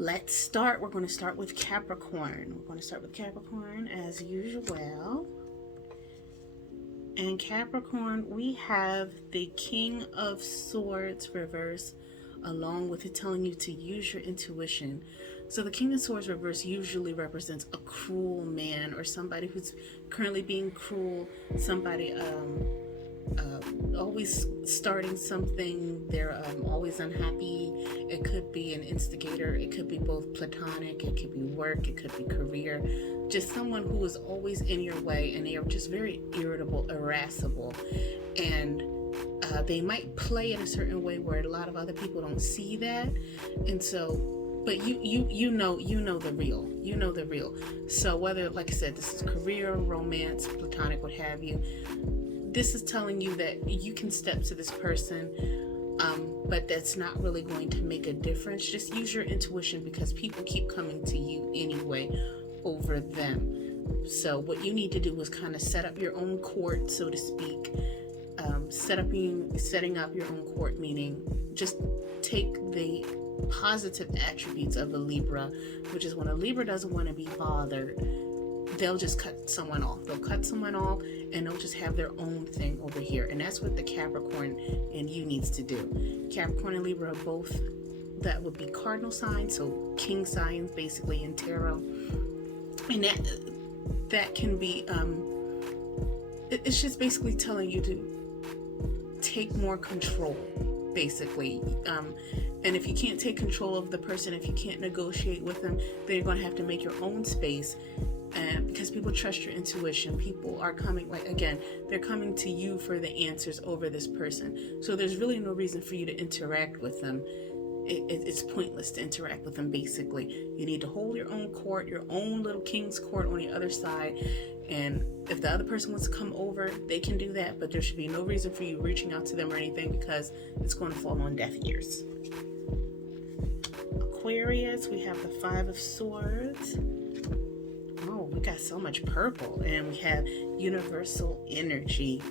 Let's start. We're going to start with Capricorn. We're going to start with Capricorn as usual. And Capricorn, we have the King of Swords reverse, along with it telling you to use your intuition. So the King of Swords reverse usually represents a cruel man or somebody who's currently being cruel, somebody always starting something. They're always unhappy. It could be an instigator. It could be both platonic. It could be work. It could be career. Just someone who is always in your way, and they are just very irritable, irascible, and they might play in a certain way where a lot of other people don't see that. And so, but you know the real. So whether, like I said, this is career, romance, platonic, what have you, this is telling you that you can step to this person, but that's not really going to make a difference. Just use your intuition, because people keep coming to you anyway over them. So what you need to do is kind of set up your own court, so to speak. Setting up your own court, meaning just take the positive attributes of a Libra, which is when a Libra doesn't want to be bothered, they'll just cut someone off. They'll cut someone off and they'll just have their own thing over here. And that's what the Capricorn and you needs to do. Capricorn and Libra are both, that would be cardinal signs, so king signs basically in tarot. And that can be, it's just basically telling you to take more control, basically. And if you can't take control of the person, if you can't negotiate with them, then you're going to have to make your own space. And because people trust your intuition, people are coming, like, again, they're coming to you for the answers over this person. So there's really no reason for you to interact with them. It's pointless to interact with them, basically. You need to hold your own court, your own little king's court on the other side. And if the other person wants to come over, they can do that, but there should be no reason for you reaching out to them or anything, because it's going to fall on deaf ears. Aquarius, we have the Five of Swords. Oh, we got so much purple, and we have universal energy.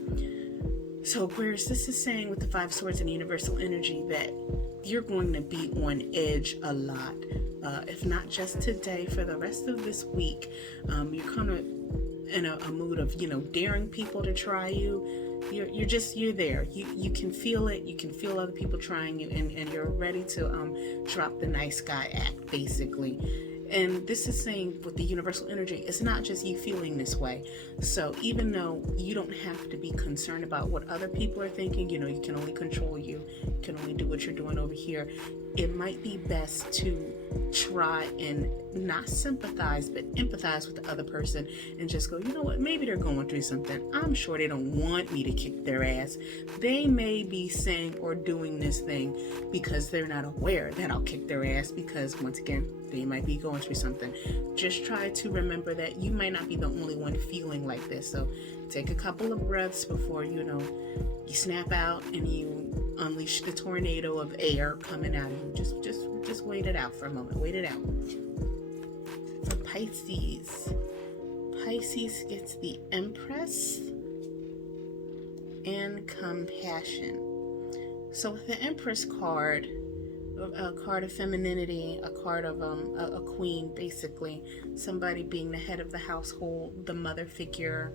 So Aquarius, this is saying with the Five Swords and universal energy that you're going to be on edge a lot. If not just today, for the rest of this week, you're kind of in a mood of, daring people to try you. You're there. You can feel it. You can feel other people trying you, and you're ready to drop the nice guy act, basically. And this is saying with the universal energy, it's not just you feeling this way. So even though you don't have to be concerned about what other people are thinking, you can only control you can only do what you're doing over here. It might be best to try and not sympathize, but empathize with the other person and just go, you know what, maybe they're going through something. I'm sure they don't want me to kick their ass. They may be saying or doing this thing because they're not aware that I'll kick their ass, because once again, they might be going through something. Just try to remember that you might not be the only one feeling like this. So take a couple of breaths before, you snap out and you unleash the tornado of air coming out of you. Just wait it out for a moment. Wait it out. For Pisces. Pisces gets the Empress and Compassion. So with the Empress card, a card of femininity, a card of a queen, basically, somebody being the head of the household, the mother figure,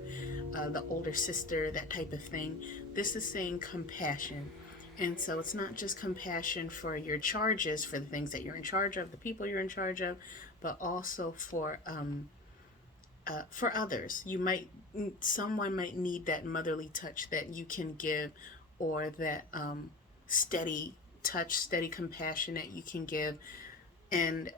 the older sister, that type of thing. This is saying compassion. And so it's not just compassion for your charges, for the things that you're in charge of, the people you're in charge of, but also for others. Someone might need that motherly touch that you can give, or that steady touch, steady compassion that you can give. And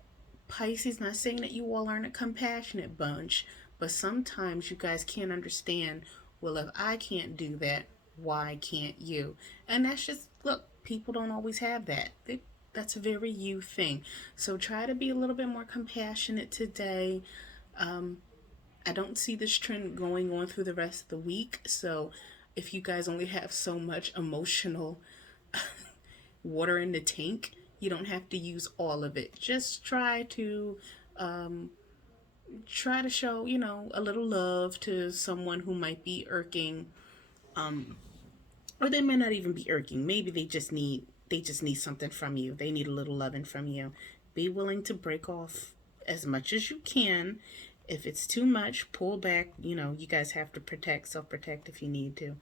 Pisces, not saying that you all aren't a compassionate bunch, but sometimes you guys can't understand, well, if I can't do that, why can't you? And that's just, look, people don't always have that. That's a very you thing. So try to be a little bit more compassionate today. I don't see this trend going on through the rest of the week. So if you guys only have so much emotional water in the tank, you don't have to use all of it. Just try to show, a little love to someone who might be irking, or they may not even be irking. Maybe they just need something from you. They need a little loving from you. Be willing to break off as much as you can. If it's too much, pull back. You guys have to self-protect if you need to.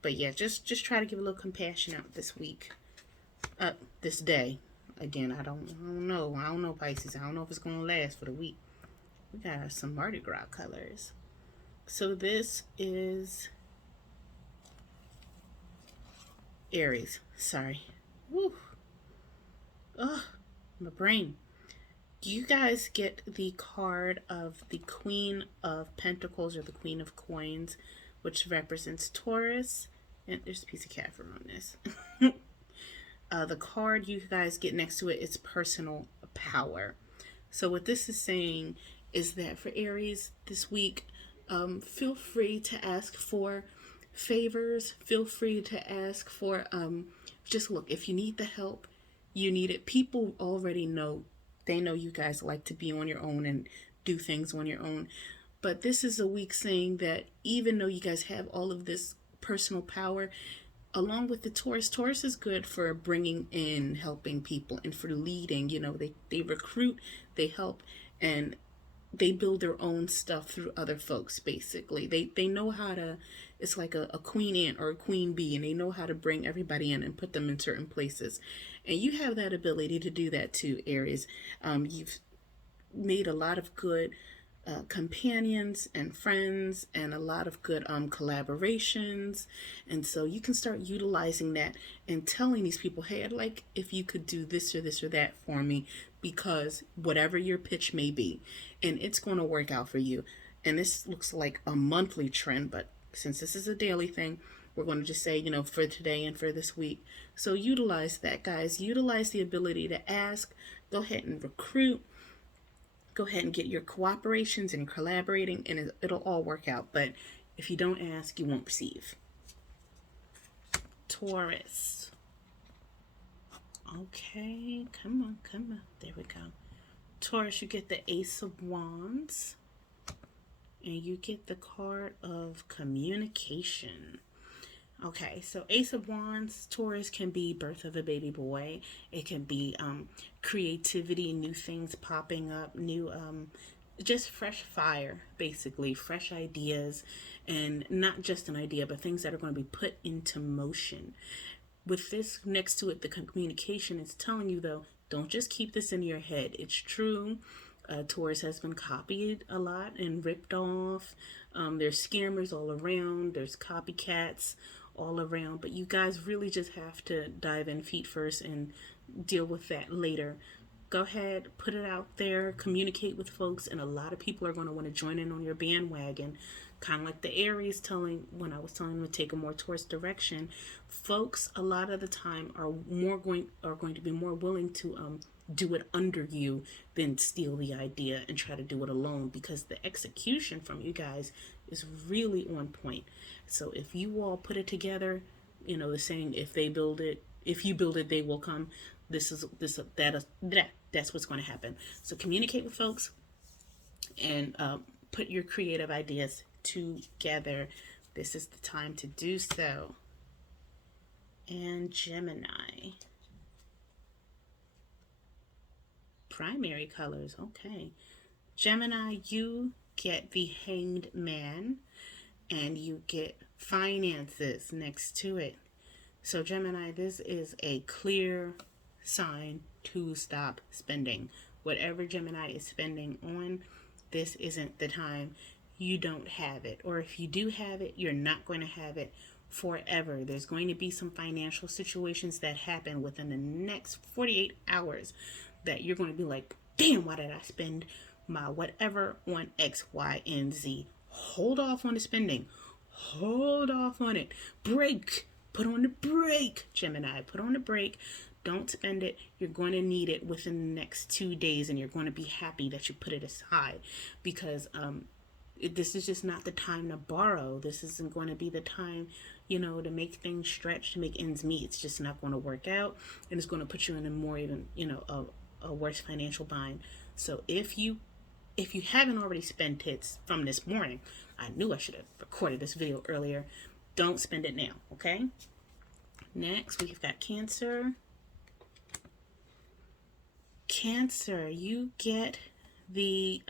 But yeah, just try to give a little compassion out this week. This day. Again, I don't know. I don't know, Pisces. I don't know if it's gonna last for the week. We got some Mardi Gras colors. So this is Aries. Sorry. Woo. Ugh, my brain. You guys get the card of the Queen of Pentacles or the Queen of Coins, which represents Taurus. And there's a piece of cat fur on this. The card you guys get next to it is personal power. So what this is saying is that for Aries this week, feel free to ask for favors. Feel free to ask for, just look, if you need the help, you need it. People already know. They know you guys like to be on your own and do things on your own. But this is a week saying that even though you guys have all of this personal power, along with the Taurus is good for bringing in, helping people, and for leading. They recruit, they help, and they build their own stuff through other folks, basically. They know how to, it's like a queen ant or a queen bee, and they know how to bring everybody in and put them in certain places. And you have that ability to do that too, Aries. You've made a lot of good companions and friends and a lot of good collaborations, and so you can start utilizing that and telling these people, hey, I'd like if you could do this or this or that for me, because whatever your pitch may be, and it's going to work out for you. And this looks like a monthly trend, but since this is a daily thing, we're going to just say, for today and for this week. So utilize that, guys. Utilize the ability to ask. Go ahead and recruit. Go ahead and get your cooperations and collaborating, and it'll all work out. But if you don't ask, you won't receive. Taurus. Okay, come on. There we go. Taurus, you get the Ace of Wands, and you get the card of communication. Okay, so Ace of Wands, Taurus can be birth of a baby boy. It can be creativity, new things popping up, new, just fresh fire, basically, fresh ideas, and not just an idea, but things that are going to be put into motion. With this next to it, the communication is telling you, though, don't just keep this in your head. It's true. Taurus has been copied a lot and ripped off. There's scammers all around. There's copycats all around, but you guys really just have to dive in feet first and deal with that later. Go ahead, put it out there, communicate with folks, and a lot of people are going to want to join in on your bandwagon. Kind of like the Aries when I was telling them to take a more Taurus direction. Folks, a lot of the time are going to be more willing to do it under you than steal the idea and try to do it alone, because the execution from you guys is really on point. So if you all put it together, the saying, if you build it, they will come. That's what's going to happen. So communicate with folks and put your creative ideas together. This is the time to do so. And Gemini. Primary colors. Okay. Gemini, you get the Hanged Man, and you get finances next to it. So Gemini, this is a clear sign to stop spending. Whatever Gemini is spending on, this isn't the time. You don't have it. Or if you do have it, you're not going to have it forever. There's going to be some financial situations that happen within the next 48 hours that you're going to be like, damn, why did I spend my whatever on X, Y, and Z? Hold off on the spending. Hold off on it. Break. Put on the brake, Gemini. Put on the brake. Don't spend it. You're going to need it within the next 2 days, and you're going to be happy that you put it aside, because this is just not the time to borrow. This isn't going to be the time, to make things stretch, to make ends meet. It's just not going to work out, and it's going to put you in a more even, a worse financial bind. So if you haven't already spent it from this morning, I knew I should have recorded this video earlier. Don't spend it now, okay? Next, we've got Cancer. Cancer, you get the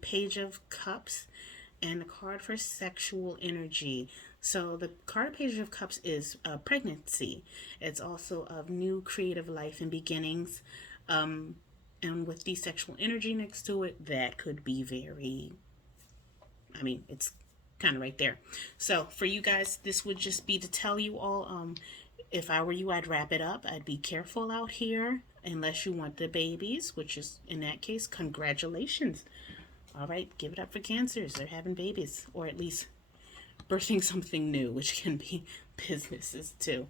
Page of Cups and the card for sexual energy. So the card Page of Cups is pregnancy. It's also of new creative life and beginnings. And with the sexual energy next to it, that could be very, I mean, it's kind of right there. So for you guys, this would just be to tell you all, if I were you, I'd wrap it up. I'd be careful out here unless you want the babies, which is, in that case, congratulations. All right, give it up for Cancers. They're having babies, or at least birthing something new, which can be businesses too.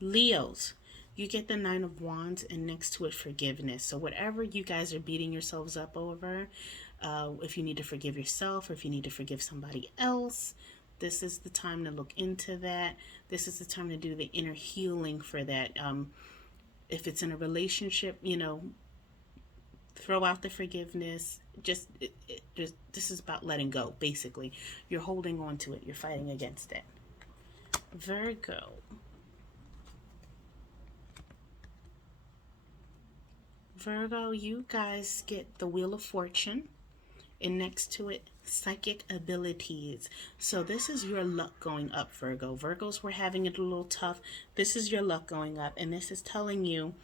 Leos, you get the Nine of Wands and next to it forgiveness. So whatever you guys are beating yourselves up over, if you need to forgive yourself or if you need to forgive somebody else, this is the time to look into that. This is the time to do the inner healing for that. If it's in a relationship, throw out the forgiveness. Just this is about letting go, basically. You're holding on to it. You're fighting against it. Virgo. Virgo, you guys get the Wheel of Fortune, and next to it, psychic abilities. So this is your luck going up, Virgo. Virgos were having it a little tough. This is your luck going up, and this is telling you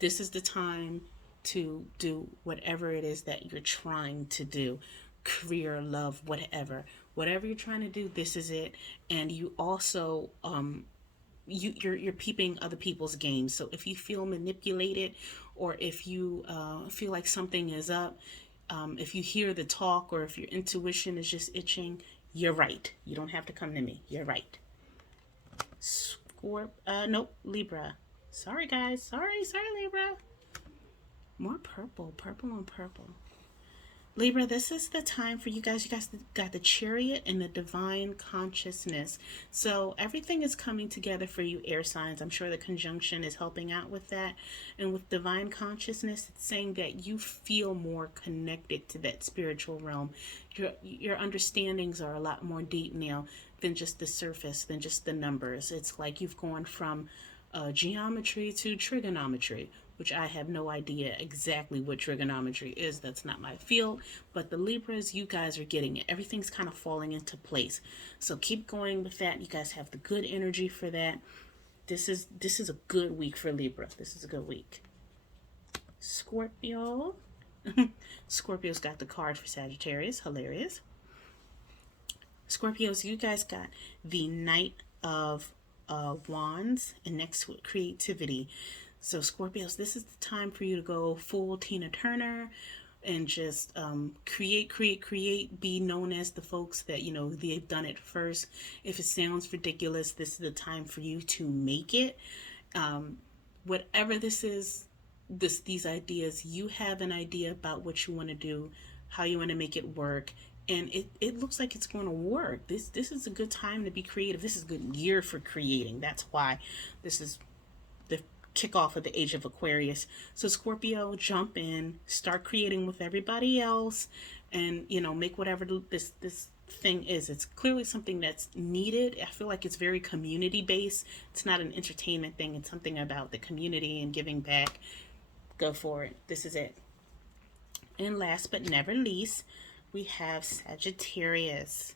this is the time to do whatever it is that you're trying to do. Career, love, whatever. Whatever you're trying to do, this is it. And you also you're peeping other people's games. So if you feel manipulated, or if you feel like something is up, if you hear the talk, or if your intuition is just itching, you're right. You don't have to come to me. You're right. Nope, Libra. Sorry, guys. Sorry, Libra. More purple on purple. Libra, this is the time for you guys. You guys got the Chariot and the Divine Consciousness. So everything is coming together for you, air signs. I'm sure the conjunction is helping out with that. And with Divine Consciousness, it's saying that you feel more connected to that spiritual realm. Your understandings are a lot more deep now than just the surface, than just the numbers. It's like you've gone from geometry to trigonometry, which I have no idea exactly what trigonometry is. That's not my field. But the Libras, you guys are getting it. Everything's kind of falling into place. So keep going with that. You guys have the good energy for that. This is a good week for Libra. This is a good week. Scorpio. Scorpio's got the card for Sagittarius. Hilarious. Scorpios, you guys got the Knight of Wands, and next to it, creativity. So Scorpios, this is the time for you to go full Tina Turner and just create, be known as the folks that, they've done it first. If it sounds ridiculous, this is the time for you to make it. Whatever this is, these ideas, you have an idea about what you want to do, how you want to make it work. And it looks like it's going to work. This is a good time to be creative. This is a good year for creating. That's why this is the kickoff of the age of Aquarius. So Scorpio, jump in, start creating with everybody else, and make whatever this thing is. It's clearly something that's needed. I feel like it's very community based. It's not an entertainment thing. It's something about the community and giving back. Go for it. This is it. And last but never least, we have Sagittarius.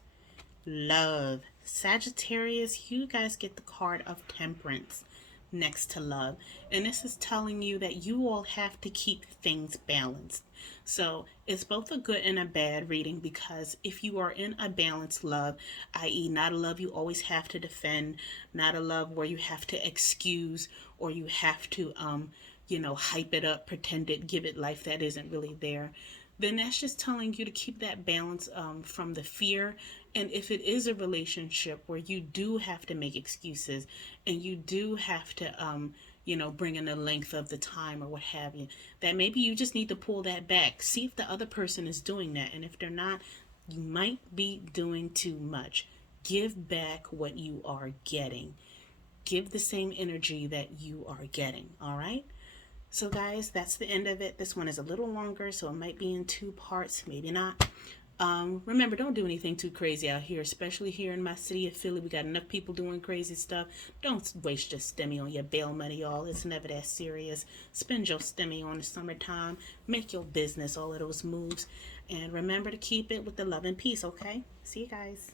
Love. Sagittarius, you guys get the card of Temperance next to love. And this is telling you that you all have to keep things balanced. So it's both a good and a bad reading, because if you are in a balanced love, i.e. not a love you always have to defend, not a love where you have to excuse, or you have to hype it up, pretend it, give it life that isn't really there, then that's just telling you to keep that balance from the fear. And if it is a relationship where you do have to make excuses and you do have to, bring in the length of the time or what have you, that maybe you just need to pull that back. See if the other person is doing that. And if they're not, you might be doing too much. Give back what you are getting. Give the same energy that you are getting. All right? So guys, that's the end of it. This one is a little longer, so it might be in 2 parts, maybe not. Remember, don't do anything too crazy out here, especially here in my city of Philly. We got enough people doing crazy stuff. Don't waste your stimmy on your bail money, y'all. It's never that serious. Spend your stimmy on the summertime. Make your business all of those moves. And remember to keep it with the love and peace, okay? See you guys.